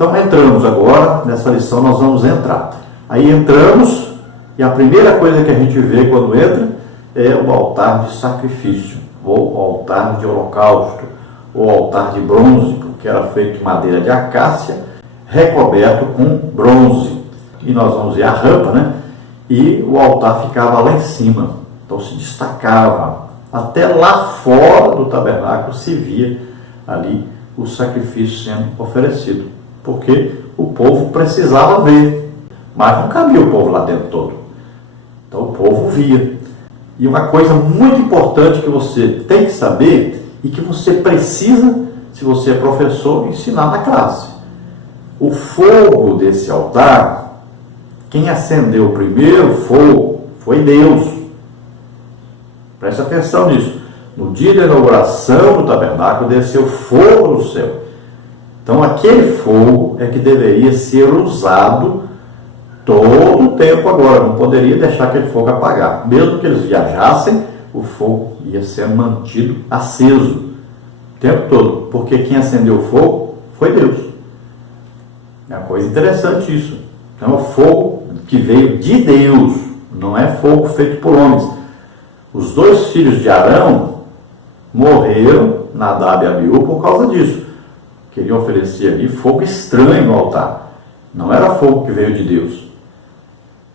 Então entramos agora, nessa lição nós vamos entrar. Aí entramos e a primeira coisa que a gente vê quando entra é o altar de sacrifício, ou altar de holocausto, ou altar de bronze, porque era feito de madeira de acácia, recoberto com bronze. E nós vamos ver a rampa, né? E o altar ficava lá em cima, então se destacava. Até lá fora do tabernáculo se via ali o sacrifício sendo oferecido, porque o povo precisava ver, mas não cabia o povo lá dentro todo. Então o povo via. E uma coisa muito importante que você tem que saber e que você precisa, se você é professor, ensinar na classe. O fogo desse altar, quem acendeu o primeiro fogo foi Deus. Preste atenção nisso. No dia da inauguração do tabernáculo, desceu fogo do céu. Então, aquele fogo é que deveria ser usado todo o tempo agora. Não poderia deixar aquele fogo apagar. Mesmo que eles viajassem, o fogo ia ser mantido aceso o tempo todo. Porque quem acendeu o fogo foi Deus. É uma coisa interessante isso. Então, é o fogo que veio de Deus. Não é fogo feito por homens. Os dois filhos de Arão morreram, Nadab e Abiú, por causa disso. Queriam oferecer ali fogo estranho no altar. Não era fogo que veio de Deus.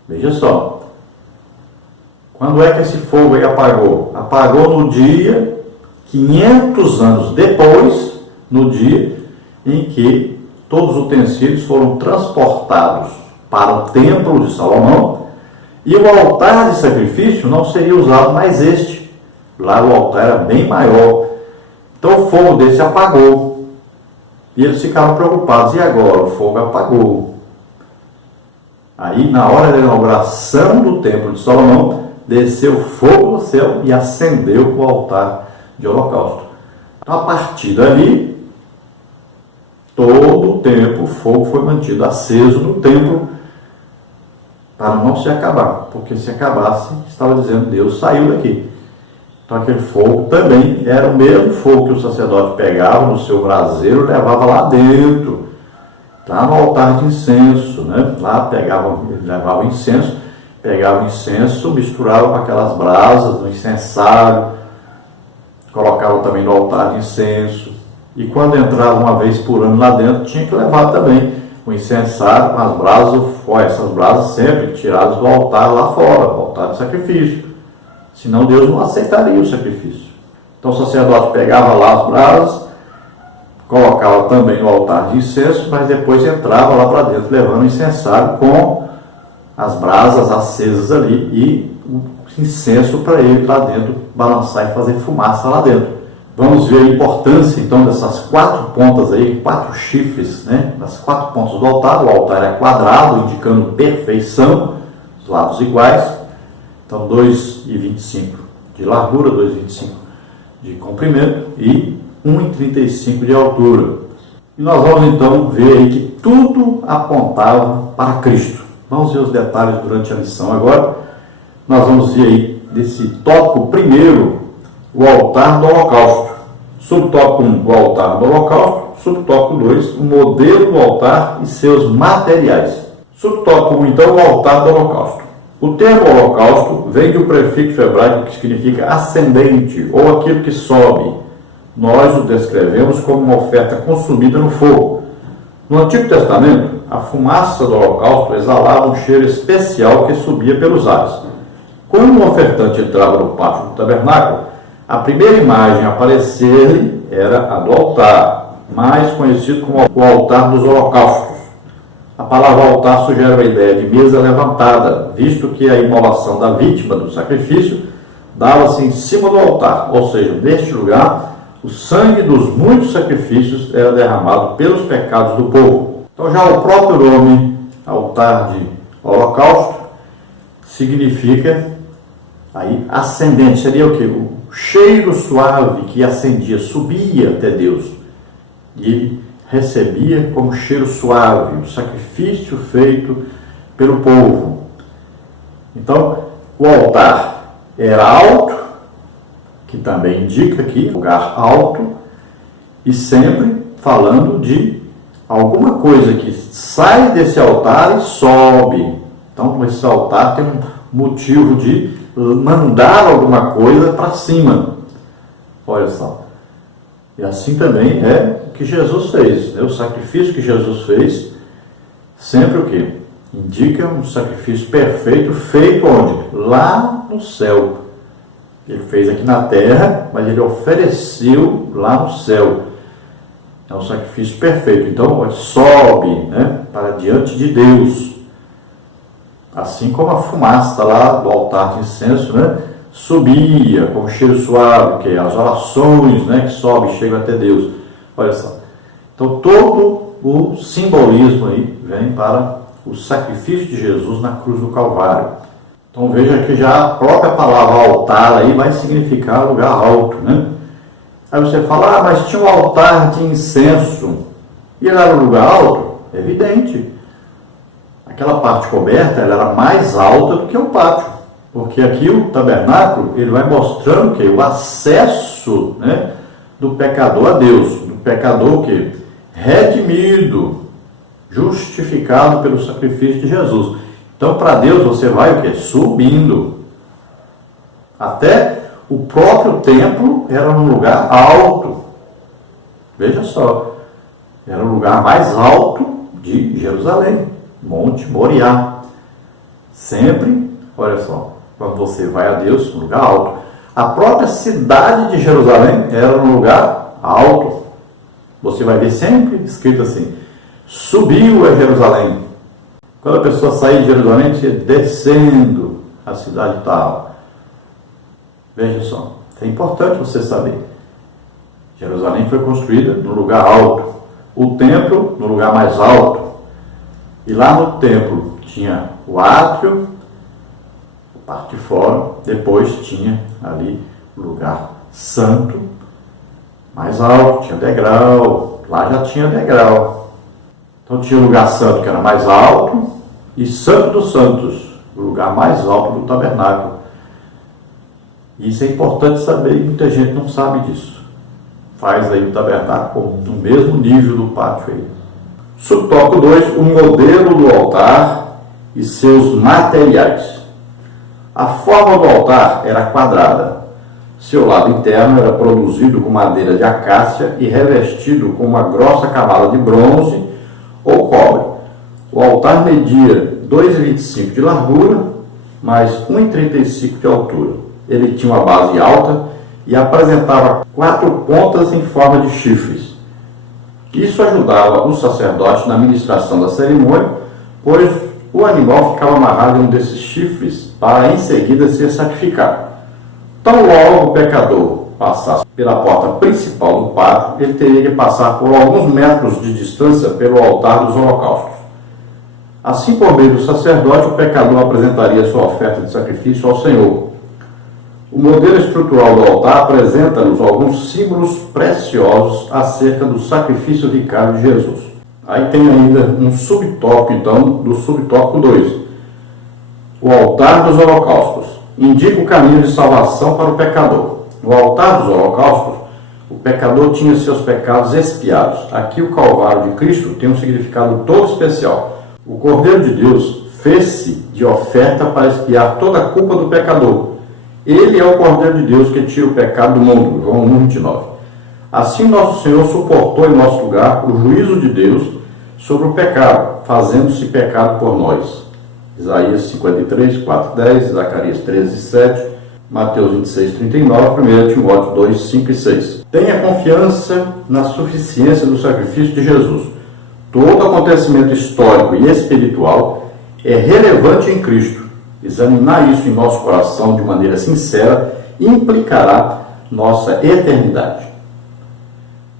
Veja só. Quando é que esse fogo aí apagou? Apagou no dia, 500 anos depois, no dia em que todos os utensílios foram transportados para o templo de Salomão, e o altar de sacrifício não seria usado mais este. Lá o altar era bem maior. Então o fogo desse apagou. E eles ficaram preocupados. E agora? O fogo apagou. Aí, na hora da inauguração do templo de Salomão, desceu fogo do céu e acendeu o altar de holocausto. Então, a partir dali, todo o tempo o fogo foi mantido aceso no templo para não se acabar. Porque se acabasse, estava dizendo, Deus saiu daqui. Então aquele fogo também era o mesmo fogo que o sacerdote pegava no seu braseiro e levava lá dentro, lá no altar de incenso, né? Lá ele levava o incenso, pegava o incenso, misturava com aquelas brasas do incensário, colocava também no altar de incenso, e quando entrava uma vez por ano lá dentro, tinha que levar também o incensário com as brasas, essas brasas sempre tiradas do altar lá fora, do altar de sacrifício. Senão Deus não aceitaria o sacrifício. Então o sacerdote pegava lá as brasas, colocava também no altar de incenso, mas depois entrava lá para dentro, levando o incensário com as brasas acesas ali e o incenso para ele lá dentro balançar e fazer fumaça lá dentro. Vamos ver a importância então dessas 4 pontas aí, 4 chifres, né? Das 4 pontas do altar. O altar é quadrado, indicando perfeição, os lados iguais. Então 2,25 de largura, 2,25 de comprimento e 1,35 de altura. E nós vamos então ver aí que tudo apontava para Cristo. Vamos ver os detalhes durante a lição agora. Nós vamos ver aí desse tópico primeiro, o altar do holocausto. Subtópico 1, o altar do holocausto. Subtópico 2, o modelo do altar e seus materiais. Subtópico 1, então, o altar do holocausto. O termo holocausto vem do prefixo hebraico que significa ascendente, ou aquilo que sobe. Nós o descrevemos como uma oferta consumida no fogo. No Antigo Testamento, a fumaça do holocausto exalava um cheiro especial que subia pelos ares. Quando o ofertante entrava no pátio do tabernáculo, a primeira imagem a aparecer-lhe era a do altar, mais conhecido como o altar dos holocaustos. A palavra altar sugere a ideia de mesa levantada, visto que a imolação da vítima do sacrifício dava-se em cima do altar, ou seja, neste lugar, o sangue dos muitos sacrifícios era derramado pelos pecados do povo. Então já o próprio nome, altar de holocausto, significa aí ascendente, seria o que? O cheiro suave que ascendia, subia até Deus, e ele recebia como cheiro suave o sacrifício feito pelo povo. Então, o altar era alto, que também indica aqui lugar alto, e sempre falando de alguma coisa que sai desse altar e sobe. Então, esse altar tem um motivo de mandar alguma coisa para cima. Olha só. E assim também é o que Jesus fez, né? O sacrifício que Jesus fez, sempre o quê? Indica um sacrifício perfeito, feito onde? Lá no céu. Ele fez aqui na terra, mas ele ofereceu lá no céu. É um sacrifício perfeito. Então, sobe, né, para diante de Deus. Assim como a fumaça lá do altar de incenso, né, subia com um cheiro suave, que é as orações, né, que sobem e chegam até Deus. Olha só. Então, todo o simbolismo aí vem para o sacrifício de Jesus na cruz do Calvário. Então, veja que já a própria palavra altar aí vai significar lugar alto, né? Aí você fala, mas tinha um altar de incenso. E ele era um lugar alto? É evidente. Aquela parte coberta, ela era mais alta do que o pátio. Porque aqui o tabernáculo, ele vai mostrando que o acesso, né, do pecador a Deus. Do pecador que redimido, justificado pelo sacrifício de Jesus. Então, para Deus, você vai o quê? Subindo. Até o próprio templo era um lugar alto. Veja só. Era o lugar mais alto de Jerusalém. Monte Moriá. Sempre, olha só, quando você vai a Deus, um lugar alto. A própria cidade de Jerusalém era um lugar alto. Você vai ver sempre escrito assim, subiu a Jerusalém. Quando a pessoa saía de Jerusalém, ia descendo a cidade tal. Veja só, é importante você saber. Jerusalém foi construída no lugar alto. O templo no lugar mais alto. E lá no templo tinha o átrio, a parte de fora. Depois tinha ali o lugar santo, mais alto, tinha degrau. Lá já tinha degrau. Então tinha o lugar santo que era mais alto e Santo dos Santos, o lugar mais alto do tabernáculo. Isso é importante saber e muita gente não sabe disso. Faz aí o tabernáculo no mesmo nível do pátio aí. Subtópico 2, o modelo do altar e seus materiais. A forma do altar era quadrada. Seu lado interno era produzido com madeira de acácia e revestido com uma grossa camada de bronze ou cobre. O altar media 2,25 de largura, mais 1,35 de altura. Ele tinha uma base alta e apresentava 4 pontas em forma de chifres. Isso ajudava o sacerdote na administração da cerimônia, pois o animal ficava amarrado em um desses chifres para em seguida ser sacrificado. Tão logo o pecador passasse pela porta principal do pátio, ele teria que passar por alguns metros de distância pelo altar dos holocaustos. Assim, por meio do sacerdote, o pecador apresentaria sua oferta de sacrifício ao Senhor. O modelo estrutural do altar apresenta-nos alguns símbolos preciosos acerca do sacrifício vicário de Jesus. Aí tem ainda um subtópico, então, do subtópico 2. O altar dos holocaustos indica o caminho de salvação para o pecador. No altar dos holocaustos, o pecador tinha seus pecados expiados. Aqui o Calvário de Cristo tem um significado todo especial. O Cordeiro de Deus fez-se de oferta para expiar toda a culpa do pecador. Ele é o Cordeiro de Deus que tira o pecado do mundo. João 1,29. Assim nosso Senhor suportou em nosso lugar o juízo de Deus sobre o pecado, fazendo-se pecado por nós. Isaías 53, 4, 10, Zacarias 13, 7, Mateus 26, 39, 1 Timóteo 2, 5 e 6. Tenha confiança na suficiência do sacrifício de Jesus. Todo acontecimento histórico e espiritual é relevante em Cristo. Examinar isso em nosso coração de maneira sincera implicará nossa eternidade.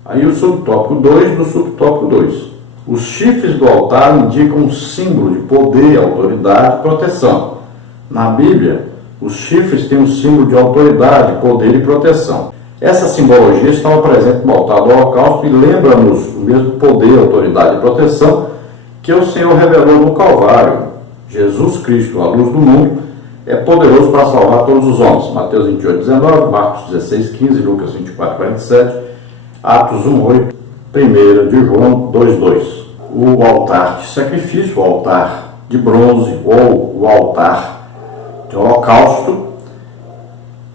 Aí o subtópico 2 do subtópico 2. Os chifres do altar indicam um símbolo de poder, autoridade e proteção. Na Bíblia, os chifres têm um símbolo de autoridade, poder e proteção. Essa simbologia estava presente no altar do holocausto e lembra-nos o mesmo poder, autoridade e proteção que o Senhor revelou no Calvário. Jesus Cristo, a luz do mundo, é poderoso para salvar todos os homens. Mateus 28, 19, Marcos 16, 15, Lucas 24, 47, Atos 1, 8, 1 de João 2,2. O altar de sacrifício, o altar de bronze ou o altar de holocausto,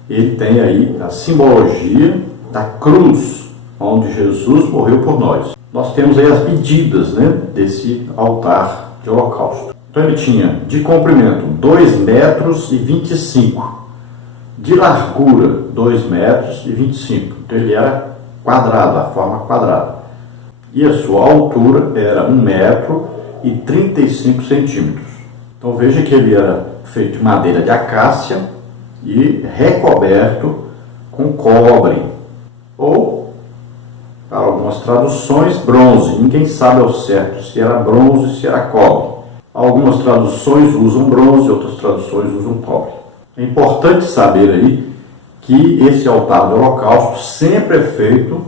ele tem aí a simbologia da cruz, onde Jesus morreu por nós. Nós temos aí as medidas, né, desse altar de holocausto. Então ele tinha de comprimento 2,25 metros, de largura 2,25 metros, então ele era quadrado, a forma quadrada. E a sua altura era 1,35 metros. Então veja que ele era feito de madeira de acácia e recoberto com cobre, ou, para algumas traduções, bronze. Ninguém sabe ao certo se era bronze ou se era cobre. Algumas traduções usam bronze, outras traduções usam cobre. É importante saber aí que esse altar do holocausto sempre é feito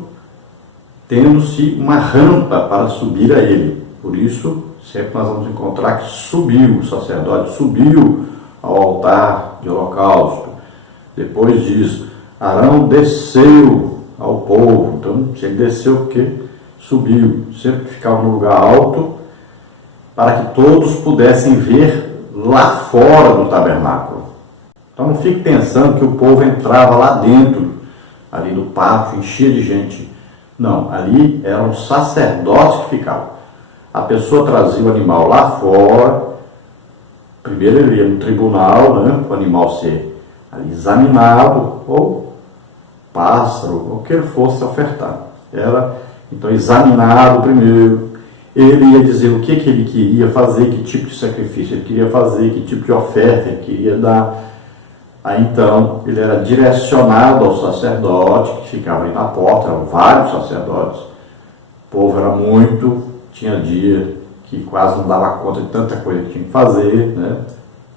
tendo-se uma rampa para subir a ele. Por isso, sempre nós vamos encontrar que subiu, o sacerdote subiu ao altar de holocausto. Depois diz, Arão desceu ao povo. Então, se ele desceu, porque subiu. Sempre ficava no lugar alto, para que todos pudessem ver lá fora do tabernáculo. Então não fique pensando que o povo entrava lá dentro, ali do pátio, enchia de gente. Não, ali eram os sacerdotes que ficavam. A pessoa trazia o animal lá fora, primeiro ele ia no tribunal, né, para o animal ser ali examinado, ou pássaro, ou o que ele fosse ofertar. Era, então, examinado primeiro. Ele ia dizer o que ele queria fazer, que tipo de sacrifício ele queria fazer, que tipo de oferta ele queria dar. Aí então ele era direcionado ao sacerdote, que ficava ali na porta, eram vários sacerdotes. O povo era muito, tinha dia que quase não dava conta de tanta coisa que tinha que fazer, né?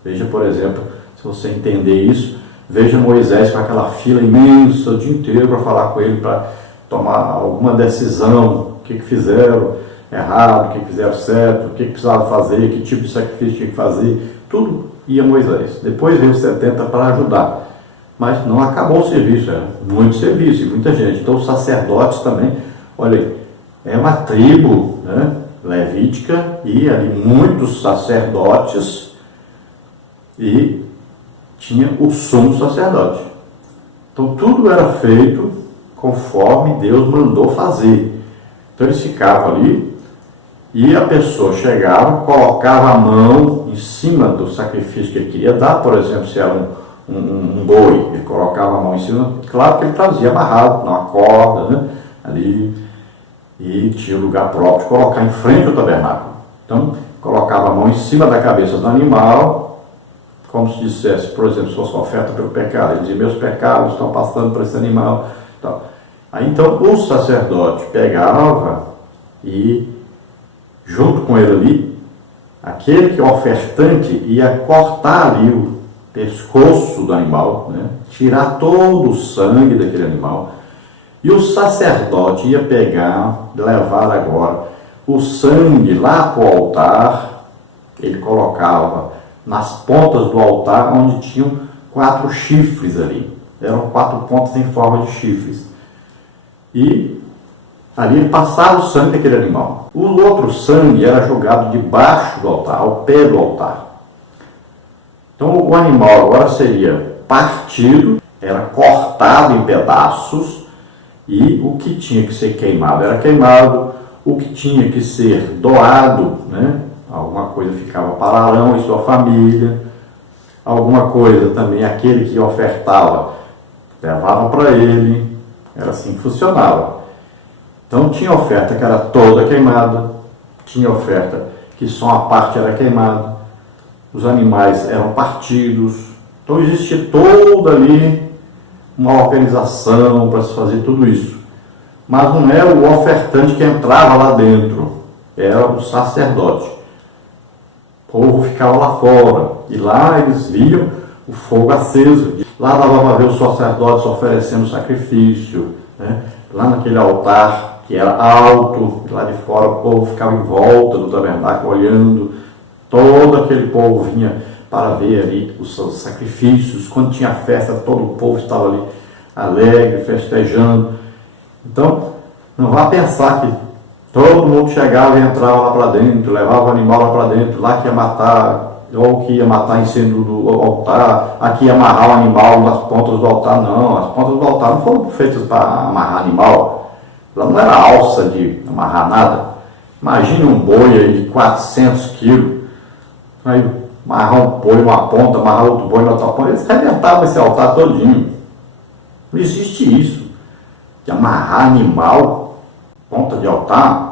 Veja, por exemplo, se você entender isso, veja Moisés com aquela fila imensa o dia inteiro para falar com ele, para tomar alguma decisão, o que fizeram errado, o que fizeram certo, o que precisava fazer, que tipo de sacrifício tinha que fazer, tudo ia Moisés. Depois veio 70 para ajudar, mas não acabou o serviço, era muito serviço e muita gente. Então os sacerdotes também, olha aí, é uma tribo, né, levítica, e ali muitos sacerdotes, e tinha o sumo sacerdote. Então tudo era feito conforme Deus mandou fazer. Então eles ficavam ali, e a pessoa chegava, colocava a mão em cima do sacrifício que ele queria dar. Por exemplo, se era um boi, ele colocava a mão em cima, claro que ele trazia amarrado numa corda, né, ali, e tinha lugar próprio de colocar em frente ao tabernáculo. Então, colocava a mão em cima da cabeça do animal, como se dissesse, por exemplo, se fosse uma oferta pelo pecado, ele dizia, meus pecados estão passando por esse animal. Aí então o sacerdote pegava e, junto com ele ali, aquele que é ofertante ia cortar ali o pescoço do animal, né? Tirar todo o sangue daquele animal, e o sacerdote ia pegar, levar agora o sangue lá para o altar. Ele colocava nas pontas do altar, onde tinham 4 chifres ali, eram 4 pontas em forma de chifres, e ali ele passava o sangue daquele animal. O outro sangue era jogado debaixo do altar, ao pé do altar. Então o animal agora seria partido, era cortado em pedaços, e o que tinha que ser queimado era queimado, o que tinha que ser doado, né, alguma coisa ficava para Arão e sua família, alguma coisa também aquele que ofertava levava para ele. Era assim que funcionava. Então tinha oferta que era toda queimada, tinha oferta que só uma parte era queimada, os animais eram partidos. Então existia toda ali uma organização para se fazer tudo isso. Mas não era o ofertante que entrava lá dentro, era o sacerdote. O povo ficava lá fora, e lá eles viam o fogo aceso. Lá dava para ver os sacerdotes oferecendo sacrifício, né? Lá naquele altar que era alto, lá de fora o povo ficava em volta do tabernáculo olhando. Todo aquele povo vinha para ver ali os seus sacrifícios. Quando tinha festa, todo o povo estava ali alegre, festejando. Então, não vá pensar que Todo mundo chegava e entrava lá para dentro, levava o animal lá para dentro, lá que ia matar, ou que ia matar em cima do altar, aqui ia amarrar o animal nas pontas do altar. Não, as pontas do altar não foram feitas para amarrar animal. Lá não era alça de amarrar nada. Imagine um boi aí de 400 quilos, aí amarrar um boi numa ponta, amarrar outro boi na outra ponta, eles arrebentavam esse altar todinho. Não existe isso, de amarrar animal, ponta de altar.